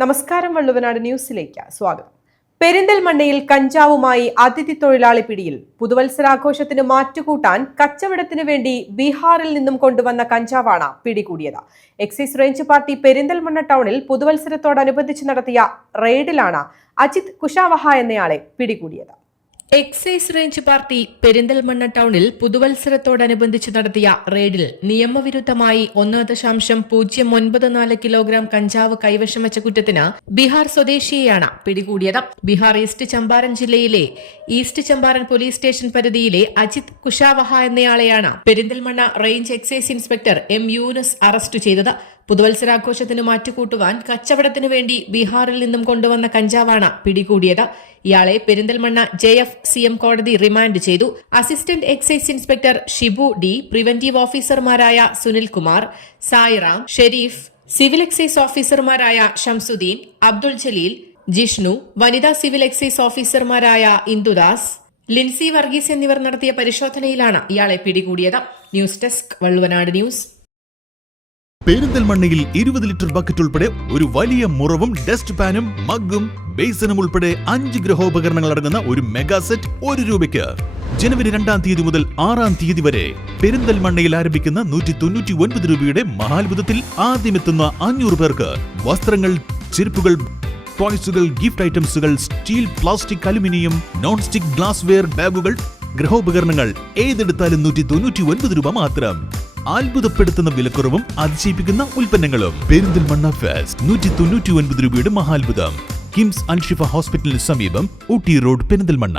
നമസ്കാരം, വള്ളുവനാട് ന്യൂസിലേക്ക് സ്വാഗതം. പെരിന്തൽമണ്ണയിൽ കഞ്ചാവുമായി അതിഥി തൊഴിലാളി പിടിയിൽ. പുതുവത്സരാഘോഷത്തിന് മാറ്റുകൂട്ടാൻ കച്ചവടത്തിനു വേണ്ടി ബീഹാറിൽ നിന്നും കൊണ്ടുവന്ന കഞ്ചാവാണ് പിടികൂടിയത്. എക്സൈസ് റേഞ്ച് പാർട്ടി പെരിന്തൽമണ്ണ ടൗണിൽ പുതുവത്സരത്തോടനുബന്ധിച്ച് നടത്തിയ റെയ്ഡിലാണ് അജിത് കുശാവഹ എന്നയാളെ പിടികൂടിയത്. എക്സൈസ് റേഞ്ച് പാർട്ടി പെരിന്തൽമണ്ണ ടൗണിൽ പുതുവത്സരത്തോടനുബന്ധിച്ച് നടത്തിയ റെയ്ഡിൽ നിയമവിരുദ്ധമായി 1.094 കിലോഗ്രാം കഞ്ചാവ് കൈവശം വെച്ച കുറ്റത്തിന് ബീഹാർ സ്വദേശിയെയാണ് പിടികൂടിയത്. ബീഹാർ ഈസ്റ്റ് ചമ്പാരൻ ജില്ലയിലെ ഈസ്റ്റ് ചമ്പാരൻ പോലീസ് സ്റ്റേഷൻ പരിധിയിലെ അജിത് കുശാവഹ എന്നയാളെയാണ് Perinthalmanna range excise inspector M Yunus arrest ചെയ്തത്. പുതുവത്സരാഘോഷത്തിന് മാറ്റുകൂട്ടുവാൻ കച്ചവടത്തിനു വേണ്ടി ബീഹാറിൽ നിന്നും കൊണ്ടുവന്ന കഞ്ചാവാണ് പിടികൂടിയത്. ഇയാളെ പെരിന്തൽമണ്ണ JFCM കോടതി റിമാൻഡ് ചെയ്തു. Assistant excise inspector Shibu D, preventive ഓഫീസർമാരായ സുനിൽകുമാർ, സായിറാം, ഷെരീഫ്, സിവിൽ എക്സൈസ് ഓഫീസർമാരായ ഷംസുദ്ദീൻ, അബ്ദുൾ ജലീൽ, ജിഷ്ണു, വനിതാ സിവിൽ എക്സൈസ് ഓഫീസർമാരായ ഇന്ദുദാസ്, ലിൻസി വർഗീസ് എന്നിവർ നടത്തിയ പരിശോധനയിലാണ് ഇയാളെ പിടികൂടിയത്. News desk, Valluvanad news. പെരിന്തൽമണ്ണയിൽ 20 ലിറ്റർ ബക്കറ്റ് ഉൾപ്പെടെ ഒരു വലിയ മുറവും ഡസ്റ്റ് പാനും മഗ്ഗും ബേസനും ഉൾപ്പെടെ 5 ഗൃഹോപകരണങ്ങൾ അടങ്ങുന്ന ഒരു മെഗാ സെറ്റ് ₹1 ജനുവരി 2-ാം തീയതി മുതൽ 6-ാം തീയതി വരെ പെരിന്തൽമണ്ണയിൽ ആരംഭിക്കുന്ന ₹199 മഹാത്ഭുതത്തിൽ ആദ്യമെത്തുന്ന 500 പേർക്ക് വസ്ത്രങ്ങൾ, ചെരുപ്പുകൾ, ടോയ്സുകൾ, ഗിഫ്റ്റ് ഐറ്റംസുകൾ, steel, plastic, aluminium, non stick glassware, ബാഗുകൾ, ഗൃഹോപകരണങ്ങൾ ഏതെടുത്താലും ₹199 മാത്രം. അത്ഭുതപ്പെടുത്തുന്ന വിലക്കുറവും അതിശയിപ്പിക്കുന്ന ഉൽപ്പന്നങ്ങളും. പെരിന്തൽമണ്ണ ഫെസ്റ്റ് ₹199 മഹാത്ഭുതം. കിംസ് അൽഷിഫ ഹോസ്പിറ്റലിന് സമീപം, ഊട്ടി റോഡ്, പെരിന്തൽമണ്ണ.